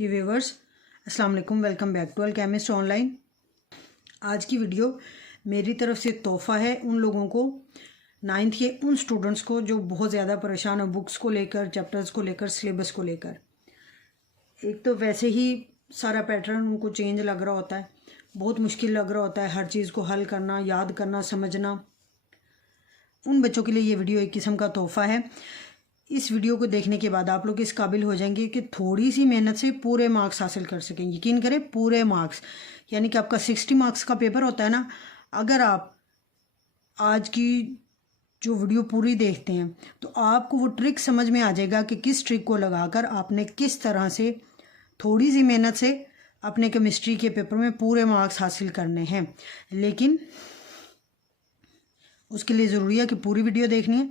जी viewers, अस्सलाम वालेकुम। Welcome back to Alchemist online. आज की वीडियो मेरी तरफ से तोहफ़ा है उन लोगों को, 9th के उन स्टूडेंट्स को जो बहुत ज़्यादा परेशान है बुक्स को लेकर, चैप्टर्स को लेकर, सिलेबस को लेकर। एक तो वैसे ही सारा पैटर्न उनको चेंज लग रहा होता है, बहुत मुश्किल लग रहा होता है हर चीज़ को हल करना, याद करना, समझना। उन बच्चों के लिए ये वीडियो एक किस्म का तोहफ़ा है। इस वीडियो को देखने के बाद आप लोग इस काबिल हो जाएंगे कि थोड़ी सी मेहनत से पूरे मार्क्स हासिल कर सकें। यकीन करें, पूरे मार्क्स, यानी कि आपका 60 मार्क्स का पेपर होता है ना। अगर आप आज की जो वीडियो पूरी देखते हैं तो आपको वो ट्रिक समझ में आ जाएगा कि किस ट्रिक को लगाकर आपने किस तरह से थोड़ी सी मेहनत से अपने केमिस्ट्री के पेपर में पूरे मार्क्स हासिल करने हैं। लेकिन उसके लिए ज़रूरी है कि पूरी वीडियो देखनी है,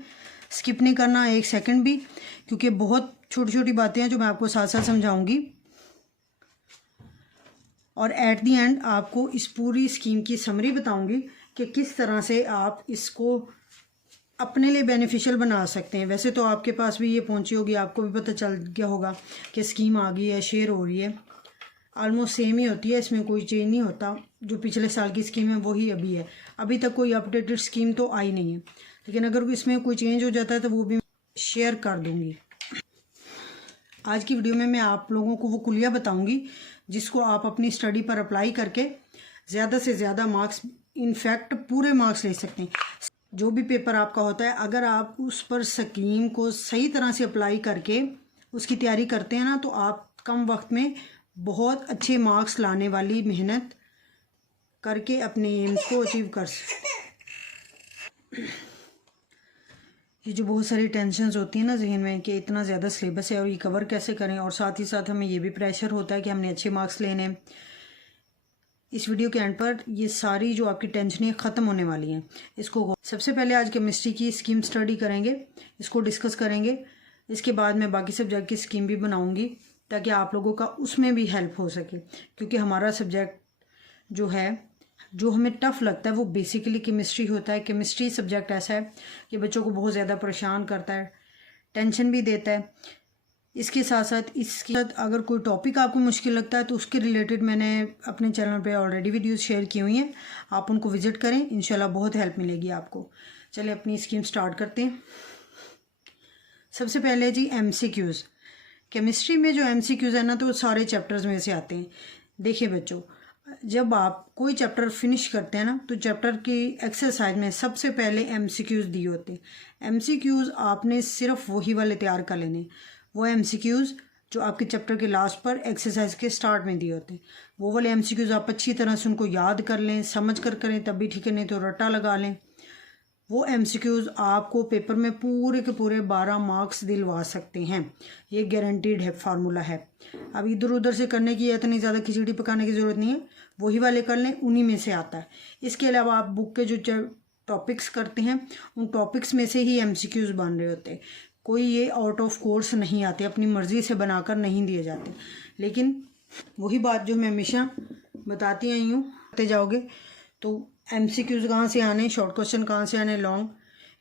स्किप नहीं करना एक सेकंड भी, क्योंकि बहुत छोटी छोटी बातें हैं जो मैं आपको साथ साथ समझाऊंगी। और एट दी एंड आपको इस पूरी स्कीम की समरी बताऊंगी कि किस तरह से आप इसको अपने लिए बेनिफिशियल बना सकते हैं। वैसे तो आपके पास भी ये पहुंची होगी, आपको भी पता चल गया होगा कि स्कीम आ गई है, शेयर हो रही है, ऑलमोस्ट सेम ही होती है, इसमें कोई चेंज नहीं होता। जो पिछले साल की स्कीम है वही अभी है, अभी तक कोई अपडेटेड स्कीम तो आई नहीं है। लेकिन अगर इसमें कोई चेंज हो जाता है तो वो भी शेयर कर दूंगी। आज की वीडियो में मैं आप लोगों को वो कुलिया बताऊंगी जिसको आप अपनी स्टडी पर अप्लाई करके ज़्यादा से ज़्यादा मार्क्स, इनफैक्ट पूरे मार्क्स ले सकते हैं। जो भी पेपर आपका होता है, अगर आप उस पर स्कीम को सही तरह से अप्लाई करके उसकी तैयारी करते हैं ना, तो आप कम वक्त में बहुत अच्छे मार्क्स लाने वाली मेहनत करके अपने एम्स को अचीव कर सकते। ये जो बहुत सारी टेंशन्स होती हैं ना जहन में कि इतना ज़्यादा सिलेबस है और ये कवर कैसे करें, और साथ ही साथ हमें ये भी प्रेशर होता है कि हमने अच्छे मार्क्स लेने हैं। इस वीडियो के एंड पर ये सारी जो आपकी टेंशनें ख़त्म होने वाली हैं। इसको सबसे पहले आज केमिस्ट्री की स्कीम स्टडी करेंगे, इसको डिस्कस करेंगे। इसके बाद मैं बाकी सब्जेक्ट की स्कीम भी बनाऊँगी ताकि आप लोगों का उसमें भी हेल्प हो सके, क्योंकि हमारा सब्जेक्ट जो है, जो हमें टफ़ लगता है, वो बेसिकली केमिस्ट्री होता है। केमिस्ट्री सब्जेक्ट ऐसा है कि बच्चों को बहुत ज़्यादा परेशान करता है, टेंशन भी देता है। इसके साथ साथ इसके साथ अगर कोई टॉपिक आपको मुश्किल लगता है तो उसके रिलेटेड मैंने अपने चैनल पे ऑलरेडी वीडियोस शेयर की हुई हैं, आप उनको विज़िट करें, इंशाल्लाह बहुत हेल्प मिलेगी आपको। चलिए अपनी स्कीम स्टार्ट करते हैं। सबसे पहले जी MCQs। केमिस्ट्री में जो MCQs है ना, तो वो सारे चैप्टर्स में से आते हैं। देखिए बच्चों, जब आप कोई चैप्टर फिनिश करते हैं ना, तो चैप्टर की एक्सरसाइज में सबसे पहले MCQs दिए होते हैं। MCQs आपने सिर्फ वही वाले तैयार कर लेने, वो MCQs जो आपके चैप्टर के लास्ट पर एक्सरसाइज के स्टार्ट में दिए होते हैं। वो वाले MCQs आप अच्छी तरह से उनको याद कर लें, समझ कर करें तब भी ठीक है, नहीं तो रट्टा लगा लें। वो MCQs आपको पेपर में पूरे के पूरे 12 मार्क्स दिलवा सकते हैं, ये गारंटीड है, फार्मूला है। अब इधर उधर से करने की, इतनी ज़्यादा खिचड़ी पकाने की ज़रूरत नहीं है, वही वाले कर लें, उन्हीं में से आता है। इसके अलावा आप बुक के जो टॉपिक्स करते हैं उन टॉपिक्स में से ही MCQs बन रहे होते हैं। कोई ये आउट ऑफ कोर्स नहीं आते, अपनी मर्ज़ी से बनाकर नहीं दिए जाते। लेकिन वही बात जो मैं हमेशा बताती आई हूँ, करते जाओगे तो MCQs कहाँ से आने, शॉर्ट क्वेश्चन कहाँ से आने, लॉन्ग,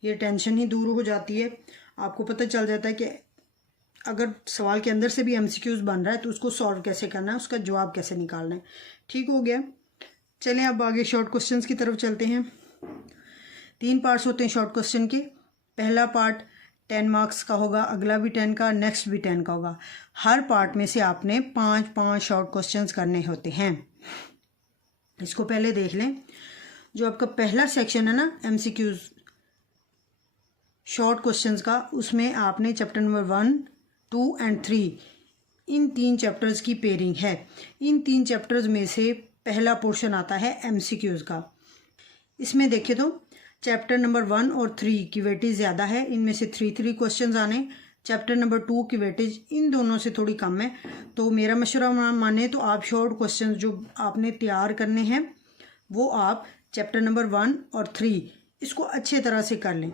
ये टेंशन ही दूर हो जाती है। आपको पता चल जाता है कि अगर सवाल के अंदर से भी MCQs बन रहा है तो उसको सॉल्व कैसे करना है, उसका जवाब कैसे निकालना है। ठीक हो गया। चलें अब आगे शॉर्ट क्वेश्चंस की तरफ चलते हैं। 3 पार्ट्स होते हैं शॉर्ट क्वेश्चन के। पहला पार्ट 10 मार्क्स का होगा, अगला भी 10 का, नेक्स्ट भी 10 का होगा। हर पार्ट में से आपने 5-5 शॉर्ट क्वेश्चंस करने होते हैं। इसको पहले देख लें। जो आपका पहला सेक्शन है ना MCQs शॉर्ट क्वेश्चंस का, उसमें आपने chapter number 1, 2 and 3 in 3 chapters की पेयरिंग है। इन 3 चैप्टर्स में से पहला पोर्शन आता है MCQs का। इसमें देखें तो चैप्टर नंबर 1 और 3 की वेटेज ज़्यादा है, इनमें से 3 क्वेश्चंस आने। चैप्टर नंबर 2 की वेटेज इन दोनों से थोड़ी कम है। तो मेरा मशवरा माने तो आप शॉर्ट क्वेश्चंस जो आपने तैयार करने हैं वो आप चैप्टर नंबर 1 और 3 इसको अच्छे तरह से कर लें।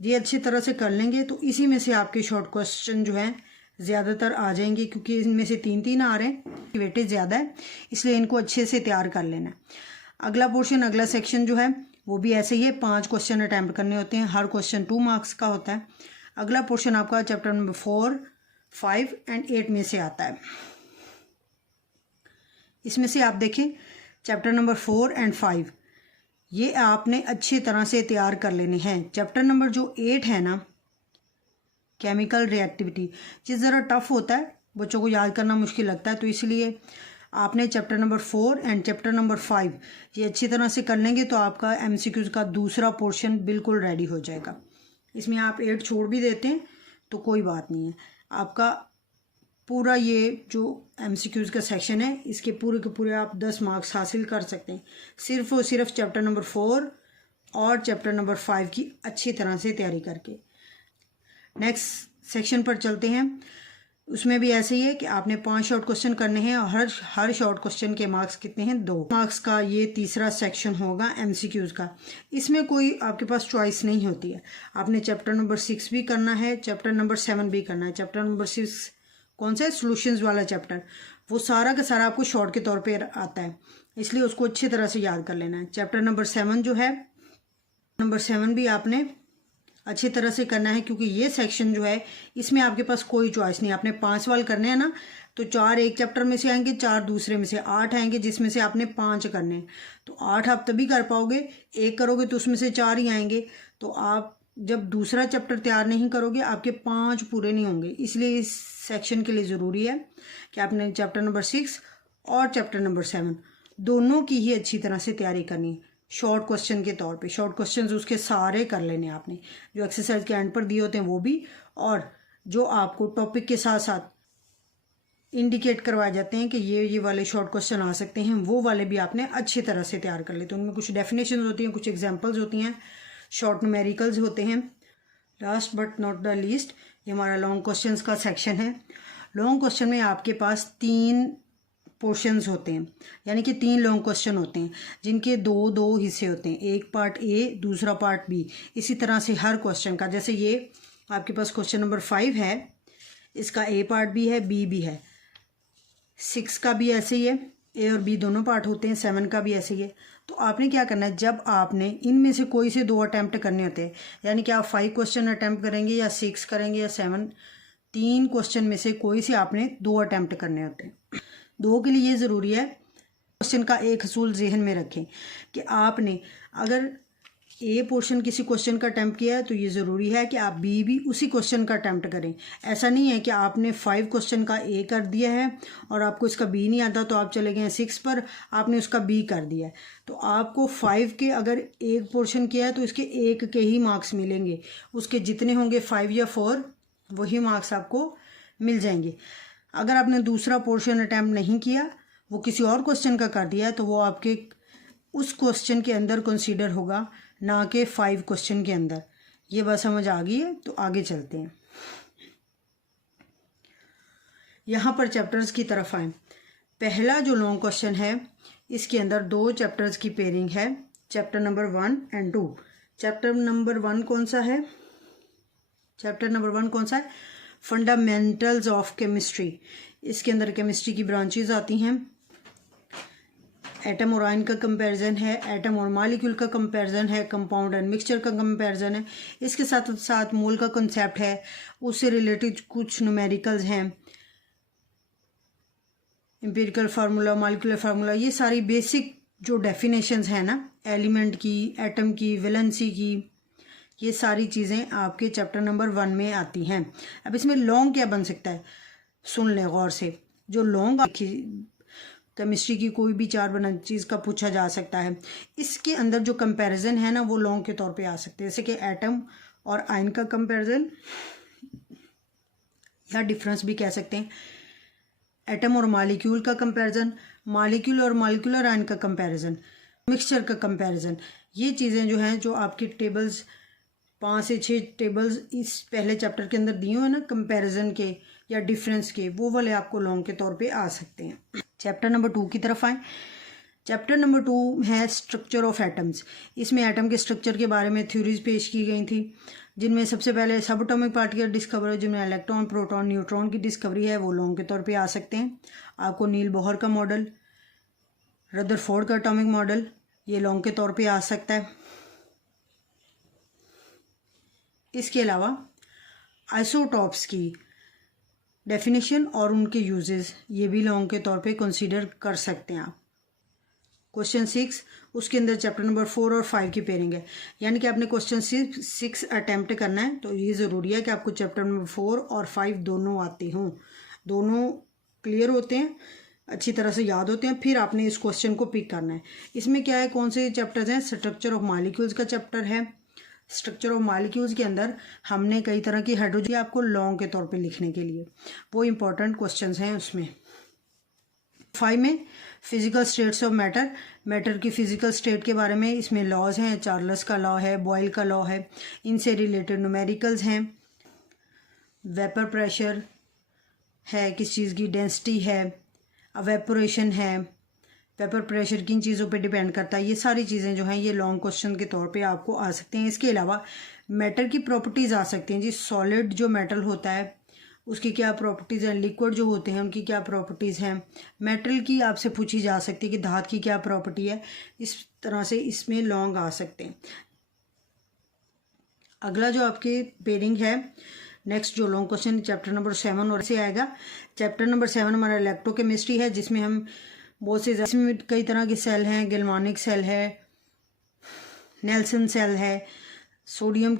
ये अच्छी तरह से कर लेंगे तो इसी में से आपके शॉर्ट क्वेश्चन जो हैं ज़्यादातर आ जाएंगे, क्योंकि इनमें से 3 आ रहे हैं, वेटेज ज़्यादा है, इसलिए इनको अच्छे से तैयार कर लेना। अगला पोर्शन, अगला सेक्शन जो है वो भी ऐसे ही है, 5 क्वेश्चन अटैम्प्ट करने होते हैं, हर क्वेश्चन 2 मार्क्स का होता है। अगला पोर्शन आपका चैप्टर नंबर 4, 5 एंड 8 में से आता है। इसमें से आप देखें चैप्टर नंबर 4 एंड 5 ये आपने अच्छी तरह से तैयार कर लेने हैं। चैप्टर नंबर जो 8 है ना, केमिकल रिएक्टिविटी, ये ज़रा टफ होता है, बच्चों को याद करना मुश्किल लगता है, तो इसलिए आपने chapter number 4 and chapter number 5 ये अच्छी तरह से कर लेंगे तो आपका MCQs का दूसरा पोर्शन बिल्कुल रेडी हो जाएगा। इसमें आप 8 छोड़ भी देते हैं तो कोई बात नहीं है, आपका पूरा ये जो MCQs का सेक्शन है इसके पूरे के पूरे आप 10 मार्क्स हासिल कर सकते हैं, सिर्फ और सिर्फ चैप्टर नंबर 4 और चैप्टर नंबर 5 की अच्छी तरह से तैयारी करके। नेक्स्ट सेक्शन पर चलते हैं। उसमें भी ऐसे ही है कि आपने 5 शॉर्ट क्वेश्चन करने हैं और हर शॉर्ट क्वेश्चन के मार्क्स कितने हैं, 2 मार्क्स का ये तीसरा सेक्शन होगा MCQs का। इसमें कोई आपके पास चॉइस नहीं होती है, आपने चैप्टर नंबर 6 भी करना है, चैप्टर नंबर 7 भी करना है। चैप्टर नंबर 6 कौन सा है, सॉल्यूशंस वाला चैप्टर, वो सारा का सारा आपको शॉर्ट के तौर पे आता है, इसलिए उसको अच्छी तरह से याद कर लेना है। चैप्टर नंबर 7 जो है, नंबर 7 भी आपने अच्छी तरह से करना है, क्योंकि ये सेक्शन जो है इसमें आपके पास कोई चॉइस नहीं। आपने 5 सवाल करने हैं ना, तो 4 एक चैप्टर में से आएंगे, 4 दूसरे में से, 8 आएंगे जिसमें से आपने 5 करने हैं। तो 8 आप तभी कर पाओगे, एक करोगे तो उसमें से 4 ही आएंगे। तो आप जब दूसरा चैप्टर तैयार नहीं करोगे आपके 5 पूरे नहीं होंगे। इसलिए इस सेक्शन के लिए ज़रूरी है कि आपने चैप्टर नंबर 6 और चैप्टर नंबर 7 दोनों की ही अच्छी तरह से तैयारी करनी है। शॉर्ट क्वेश्चन के तौर पे शॉर्ट क्वेश्चंस उसके सारे कर लेने आपने, जो एक्सरसाइज के एंड पर दिए होते हैं वो भी, और जो आपको टॉपिक के साथ साथ इंडिकेट करवाए जाते हैं कि ये वाले शॉर्ट क्वेश्चन आ सकते हैं, वो वाले भी आपने अच्छी तरह से तैयार कर लेते हैं। उनमें कुछ डेफिनेशन होती हैं, कुछ एग्जाम्पल्स होती हैं, शॉर्ट न्यूमेरिकल्स होते हैं। Last but not the least ये हमारा लॉन्ग क्वेश्चंस का सेक्शन है। लॉन्ग क्वेश्चन में आपके पास 3 पोर्शंस होते हैं, यानी कि 3 लॉन्ग क्वेश्चन होते हैं जिनके 2 हिस्से होते हैं, एक पार्ट A दूसरा पार्ट B। इसी तरह से हर क्वेश्चन का, जैसे ये आपके पास क्वेश्चन नंबर 5 है, इसका A पार्ट भी है, B भी है। 6 का भी ऐसे ही है, A और B दोनों पार्ट होते हैं। 7 का भी ऐसे ही है। तो आपने क्या करना है, जब आपने इनमें से कोई से 2 अटैम्प्ट करने होते हैं, यानी कि आप 5 क्वेश्चन अटैम्प्ट करेंगे या 6 करेंगे या 7, 3 क्वेश्चन में से कोई से आपने 2 अटैम्प्ट करने होते हैं। 2 के लिए ये ज़रूरी है क्वेश्चन का एक असूल जहन में रखें कि आपने अगर A पोर्शन किसी क्वेश्चन का अटैम्प्ट किया है तो ये ज़रूरी है कि आप B भी उसी क्वेश्चन का अटैम्प्ट करें। ऐसा नहीं है कि आपने 5 क्वेश्चन का A कर दिया है और आपको इसका B नहीं आता तो आप चले गए 6 पर, आपने उसका B कर दिया है। तो आपको 5 के अगर एक पोर्शन किया है तो इसके एक के ही मार्क्स मिलेंगे, उसके जितने होंगे 5 या 4 वही मार्क्स आपको मिल जाएंगे। अगर आपने दूसरा पोर्शन अटैम्प्ट नहीं किया, वो किसी और क्वेश्चन का कर दिया, तो वो आपके उस क्वेश्चन के अंदर कंसीडर होगा, ना कि 5 क्वेश्चन के अंदर। ये बात समझ आ गई है? तो आगे चलते हैं, यहाँ पर चैप्टर्स की तरफ आए। पहला जो लॉन्ग क्वेश्चन है इसके अंदर 2 चैप्टर्स की पेयरिंग है, chapter number 1 and 2। Chapter number 1 कौन सा है? चैप्टर नंबर 1 कौन सा है? Fundamentals of chemistry. इसके अंदर केमिस्ट्री की ब्रांचेज आती हैं। एटम और आयन का कंपैरिजन है, एटम और मॉलिक्यूल का कंपैरिजन है, कंपाउंड एंड मिक्सचर का कंपैरिजन है, इसके साथ साथ मोल का कंसेप्ट है, उससे रिलेटेड कुछ न्यूमेरिकल्स हैं, एम्पिरिकल फार्मूला, मॉलिक्यूलर फार्मूला, ये सारी बेसिक जो डेफिनेशंस हैं ना, एलिमेंट की, एटम की, वैलेंसी की, ये सारी चीज़ें आपके चैप्टर नंबर 1 में आती हैं। अब इसमें लॉन्ग क्या बन सकता है, सुन लें गौर से। जो लॉन्ग केमिस्ट्री की कोई भी 4 बना चीज़ का पूछा जा सकता है, इसके अंदर जो कंपैरिजन है ना वो लॉन्ग के तौर पे आ सकते हैं, जैसे कि एटम और आयन का कंपैरिजन, या डिफरेंस भी कह सकते हैं, एटम और मॉलिक्यूल का कंपैरिजन, मॉलिक्यूल और मॉलिक्यूलर आयन का कंपैरिजन, मिक्सचर का कंपैरिजन। ये चीज़ें जो हैं, जो आपकी टेबल्स 5 से 6 टेबल्स इस पहले चैप्टर के अंदर दिए हुए हैं ना कंपैरिजन के या डिफरेंस के, वो वाले आपको लॉन्ग के तौर पे आ सकते हैं। चैप्टर नंबर 2 की तरफ आए। चैप्टर नंबर 2 है स्ट्रक्चर ऑफ एटम्स। इसमें एटम के स्ट्रक्चर के बारे में थ्योरीज पेश की गई थी, जिनमें सबसे पहले सब एटॉमिक पार्टिकल डिस्कवर, जिनमें इलेक्ट्रॉन, प्रोटॉन, न्यूट्रॉन की डिस्कवरी है, वो लॉन्ग के तौर पे आ सकते हैं। आपको नील बोहर का मॉडल, रदरफोर्ड का एटॉमिक मॉडल, ये लॉन्ग के तौर पे आ सकता है। इसके अलावा आइसोटॉप्स की डेफिनेशन और उनके यूजेस, ये भी लॉन्ग के तौर पे कंसीडर कर सकते हैं आप। क्वेश्चन 6, उसके अंदर चैप्टर नंबर 4 और 5 की पेयरिंग है, यानी कि आपने क्वेश्चन 6 अटैम्प्ट करना है, तो ये ज़रूरी है कि आपको चैप्टर नंबर 4 और 5 दोनों आते हों, दोनों क्लियर होते हैं, अच्छी तरह से याद होते हैं, फिर आपने इस क्वेश्चन को पिक करना है। इसमें क्या है, कौन से चैप्टर्स हैं, स्ट्रक्चर ऑफ मॉलिक्यूल्स का चैप्टर है। स्ट्रक्चर ऑफ मॉलिक्यूल्स के अंदर हमने कई तरह की हाइड्रोजन आपको लॉन्ग के तौर पे लिखने के लिए, वो इंपॉर्टेंट क्वेश्चंस हैं उसमें। 5 में physical states of matter, matter की फिजिकल स्टेट के बारे में इसमें लॉज हैं, चार्ल्स का लॉ है, बॉयल का लॉ है, इनसे रिलेटेड न्यूमेरिकल्स हैं। वेपर प्रेशर है, किस चीज़ की डेंसिटी है, एवेपोरेशन है, वेपर प्रेशर किन चीज़ों पे डिपेंड करता है, ये सारी चीज़ें जो हैं ये लॉन्ग क्वेश्चन के तौर पे आपको आ सकते हैं। इसके अलावा मैटर की प्रॉपर्टीज़ आ सकती हैं जी, सॉलिड जो मेटल होता है उसकी क्या प्रॉपर्टीज़ हैं, लिक्विड जो होते हैं उनकी क्या प्रॉपर्टीज़ हैं, मेटल की आपसे पूछी जा सकती है कि धातु की क्या प्रॉपर्टी है, इस तरह से इसमें लॉन्ग आ सकते हैं। अगला जो आपकी पेयरिंग है, नेक्स्ट जो लॉन्ग क्वेश्चन चैप्टर नंबर 7 और से आएगा। चैप्टर नंबर 7 हमारा इलेक्ट्रोकेमिस्ट्री है, जिसमें हम बहुत से, इसमें कई तरह के सेल हैं, गैल्वानिक सेल है, नेल्सन सेल है, सोडियम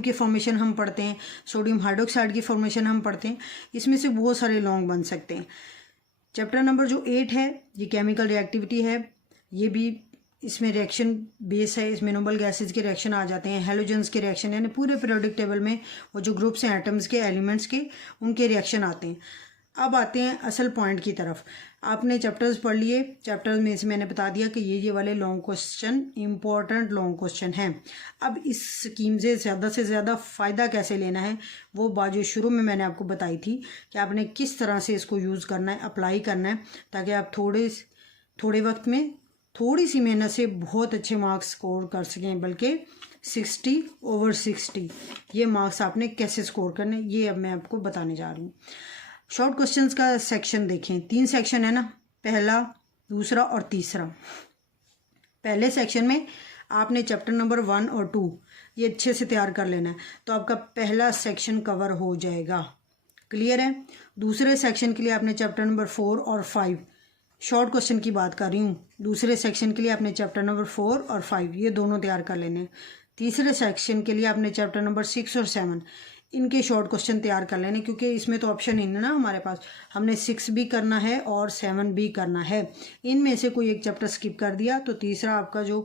की फॉर्मेशन हम पढ़ते हैं, सोडियम हाइड्रोक्साइड की फॉर्मेशन हम पढ़ते हैं, इसमें से बहुत सारे लॉन्ग बन सकते हैं। चैप्टर नंबर जो 8 है ये केमिकल रिएक्टिविटी है, ये भी इसमें रिएक्शन बेस है, इसमें नोबल गैसेज के रिएक्शन आ जाते हैं, हेलोजेंस के रिएक्शन, यानी पूरे पीरियोडिक टेबल में वो जो ग्रुप्स हैं एटम्स के, एलिमेंट्स के, उनके रिएक्शन आते हैं। अब आते हैं असल पॉइंट की तरफ। आपने चैप्टर्स पढ़ लिए, चैप्टर्स में से मैंने बता दिया कि ये वाले long question important long question हैं। अब इस स्कीम से ज़्यादा फ़ायदा कैसे लेना है वो बात जो शुरू में मैंने आपको बताई थी कि आपने किस तरह से इसको यूज़ करना है, अप्लाई करना है, ताकि आप थोड़े वक्त में थोड़ी सी मेहनत से बहुत अच्छे मार्क्स स्कोर कर सकें, बल्कि 60/60 ये मार्क्स आपने कैसे स्कोर करने, ये अब मैं आपको बताने जा रही हूँ। शॉर्ट क्वेश्चंस का सेक्शन देखें, 3 सेक्शन है ना, पहला, दूसरा और तीसरा। पहले सेक्शन में आपने चैप्टर नंबर 1 और 2 ये अच्छे से तैयार कर लेना है, तो आपका पहला सेक्शन कवर हो जाएगा, क्लियर है। दूसरे सेक्शन के लिए आपने चैप्टर नंबर 4 और 5, शॉर्ट क्वेश्चन की बात कर रही हूँ, दूसरे सेक्शन के लिए आपने चैप्टर नंबर 4 और 5 ये दोनों तैयार कर लेने हैं। तीसरे सेक्शन के लिए आपने चैप्टर नंबर 6 और 7 इनके शॉर्ट क्वेश्चन तैयार कर लेने, क्योंकि इसमें तो ऑप्शन ही नहीं ना हमारे पास, हमने 6 भी करना है और 7 भी करना है। इनमें से कोई एक चैप्टर स्किप कर दिया तो तीसरा आपका जो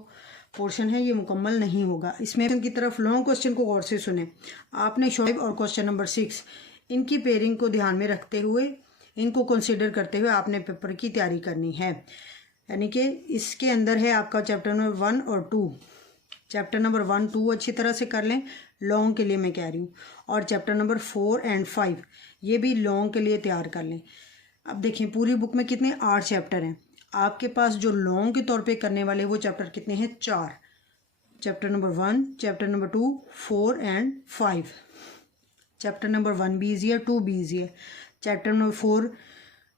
पोर्शन है ये मुकम्मल नहीं होगा। इसमें की तरफ लॉन्ग क्वेश्चन को गौर से सुने। आपने शॉर्ट और क्वेश्चन नंबर 6 इनकी पेयरिंग को ध्यान में रखते हुए, इनको कंसिडर करते हुए आपने पेपर की तैयारी करनी है। यानी कि इसके अंदर है आपका चैप्टर नंबर 1 और 2, चैप्टर नंबर 1, 2 अच्छी तरह से कर लें, लॉन्ग के लिए मैं कह रही हूँ, और चैप्टर नंबर 4 और 5 ये भी लॉन्ग के लिए तैयार कर लें। अब देखें पूरी बुक में कितने 8 चैप्टर हैं, आपके पास जो लॉन्ग के तौर पे करने वाले वो चैप्टर कितने हैं, 4। चैप्टर नंबर 1, चैप्टर नंबर 2, 4 और 5। चैप्टर नंबर 1 भी ईजी है, 2 भी ईजी है। चैप्टर नंबर 4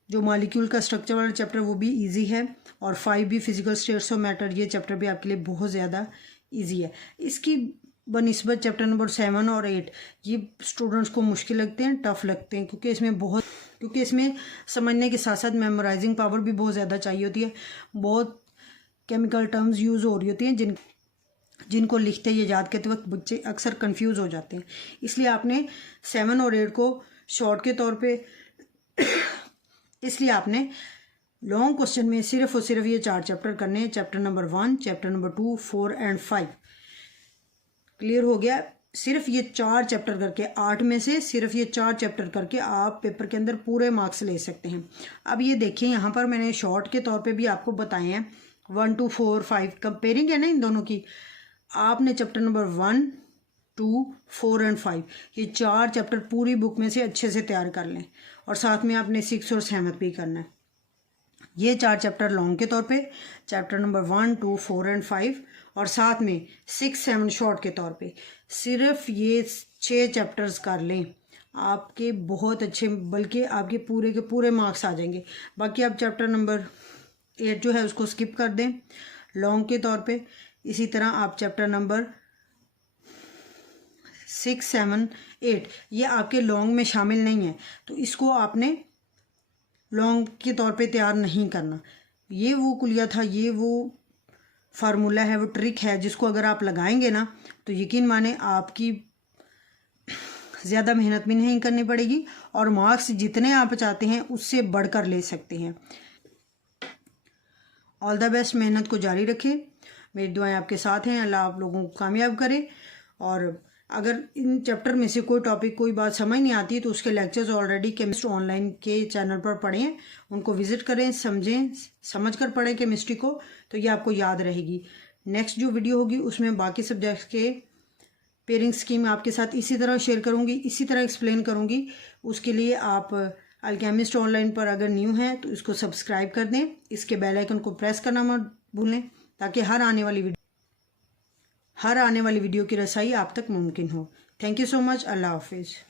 जो मॉलिक्यूल का स्ट्रक्चर वाला चैप्टर वो भी ईजी है, और 5 भी फिजिकल स्टेट्स ऑफ मैटर, ये चैप्टर भी आपके लिए बहुत ज़्यादा ईजी है। इसकी बनिस्बत चैप्टर नंबर 7 और 8 ये स्टूडेंट्स को मुश्किल लगते हैं, टफ लगते हैं, क्योंकि इसमें समझने के साथ साथ मेमोराइजिंग पावर भी बहुत ज़्यादा चाहिए होती है, बहुत केमिकल टर्म्स यूज़ हो रही होती हैं जिनको लिखते या याद करते वक्त बच्चे अक्सर कंफ्यूज हो जाते हैं। इसलिए आपने 7 और 8 को शॉर्ट के तौर पे इसलिए आपने लॉन्ग क्वेश्चन में सिर्फ और सिर्फ ये 4 चैप्टर करने हैं, चैप्टर नंबर 1, चैप्टर नंबर 2, 4 और 5। क्लियर हो गया। सिर्फ ये 4 चैप्टर करके, 8 में से सिर्फ ये 4 चैप्टर करके आप पेपर के अंदर पूरे मार्क्स ले सकते हैं। अब ये देखिए यहाँ पर मैंने शॉर्ट के तौर पे भी आपको बताए हैं, 1 2 4 5 कंपेयरिंग है ना इन दोनों की। आपने चैप्टर नंबर 1, 2, 4 और 5 ये 4 चैप्टर पूरी बुक में से अच्छे से तैयार कर लें, और साथ में आपने 6 और 7 भी करना है। ये 4 चैप्टर लॉन्ग के तौर पे, चैप्टर नंबर 1, 2, 4 और 5, और साथ में 6, 7 शॉर्ट के तौर पे। सिर्फ ये 6 चैप्टर्स कर लें, आपके बहुत अच्छे, बल्कि आपके पूरे के पूरे मार्क्स आ जाएंगे। बाकी आप चैप्टर नंबर 8 जो है उसको स्किप कर दें लॉन्ग के तौर पे। इसी तरह आप चैप्टर नंबर 6, 7, 8 ये आपके लॉन्ग में शामिल नहीं है, तो इसको आपने लॉन्ग के तौर पे तैयार नहीं करना। ये वो कुलिया था, ये वो फार्मूला है, वो ट्रिक है जिसको अगर आप लगाएंगे ना तो यकीन माने आपकी ज़्यादा मेहनत भी नहीं करनी पड़ेगी और मार्क्स जितने आप चाहते हैं उससे बढ़कर ले सकते हैं। ऑल द बेस्ट, मेहनत को जारी रखें। मेरी दुआएं आपके साथ हैं। अल्लाह आप लोगों को कामयाब करे। और अगर इन चैप्टर में से कोई टॉपिक, कोई बात समझ नहीं आती तो उसके लेक्चर्स ऑलरेडी केमिस्ट्री ऑनलाइन के चैनल पर पढ़े हैं, उनको विजिट करें, समझें, समझ कर पढ़ें केमिस्ट्री को, तो ये आपको याद रहेगी। नेक्स्ट जो वीडियो होगी उसमें बाकी सब्जेक्ट्स के पेयरिंग स्कीम आपके साथ इसी तरह शेयर करूँगी, इसी तरह एक्सप्लेन करूँगी। उसके लिए आप अल्केमिस्ट ऑनलाइन पर अगर न्यू हैं तो इसको सब्सक्राइब कर दें, इसके बेल आइकन को प्रेस करना मत भूलें ताकि हर आने वाली वीडियो की रसाई आप तक मुमकिन हो। Thank you so much. अल्लाह हाफिज़।